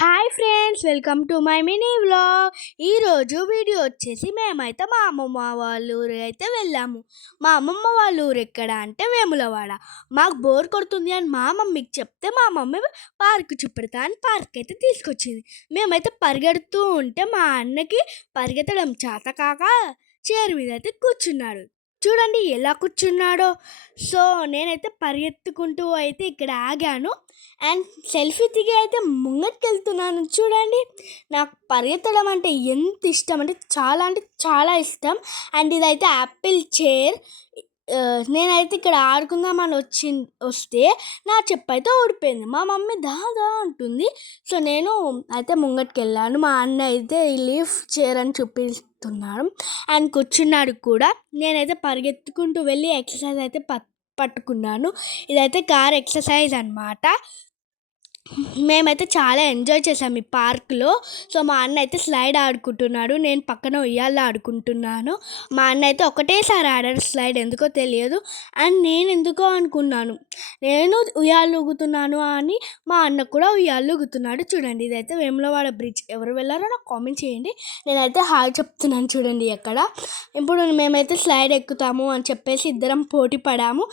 Hi friends, welcome to my mini vlog. ఈరోజు video వచ్చేసి మేమైతే మా అమ్మమ్మ వాళ్ళ ఊరు అయితే వెళ్ళాము. మా అమ్మమ్మ వాళ్ళ ఊరు ఎక్కడ అంటే వేములవాడ. మాకు బోర్ కొడుతుంది అని మా మమ్మీకి చెప్తే మా మమ్మీ పార్క్ చూపెడతా అని పార్క్ అయితే తీసుకొచ్చింది. మేమైతే పరిగెడుతూ ఉంటే మా అన్నకి పరిగెత్తడం చేత కాక చైర్ మీద అయితే కూర్చున్నాడు. చూడండి ఎలా కూర్చున్నాడో. సో నేనైతే పరిగెత్తుకుంటూ అయితే ఇక్కడ ఆగాను అండ్ సెల్ఫీ దిగి అయితే ముంగట్కెళ్తున్నాను. చూడండి, నాకు పరిగెత్తడం అంటే ఎంత ఇష్టం అంటే చాలా ఇష్టం. అండ్ ఇదైతే యాపిల్ చైర్. నేనైతే ఇక్కడ ఆడుకుందామని వస్తే నా చెప్పు అయితే ఓడిపోయింది. మా మమ్మీ దా అంటుంది. సో నేను అయితే ముంగట్కెళ్ళాను. మా అన్న అయితే ఈ లీఫ్ చైర్ అని చూపిస్తున్నాడు అండ్ కూర్చున్నాడు కూడా. నేనైతే పరిగెత్తుకుంటూ వెళ్ళి ఎక్సర్సైజ్ అయితే పట్టుకున్నాను. ఇదైతే కార్ ఎక్సర్సైజ్ అనమాట. మేమైతే చాలా ఎంజాయ్ చేసాము ఈ పార్క్లో. సో మా అన్న అయితే స్లైడ్ ఆడుకుంటున్నాడు, నేను పక్కన ఉయ్యాల ఆడుకుంటున్నాను. మా అన్న అయితే ఒకటేసారి ఆడాడు స్లైడ్, ఎందుకో తెలియదు. అండ్ నేను ఎందుకో అనుకున్నాను, నేను ఉయ్యాలు ఊగుతున్నాను అని మా అన్న కూడా ఉయ్యాలు ఊగుతున్నాడు. చూడండి, ఇదైతే వేములవాడ బ్రిడ్జ్. ఎవరు వెళ్ళారో నాకు కామెంట్ చేయండి. నేనైతే హాయ్ చెప్తున్నాను చూడండి. ఎక్కడ ఇప్పుడు మేమైతే స్లైడ్ ఎక్కుతాము అని చెప్పేసి ఇద్దరం పోటీ పడాము.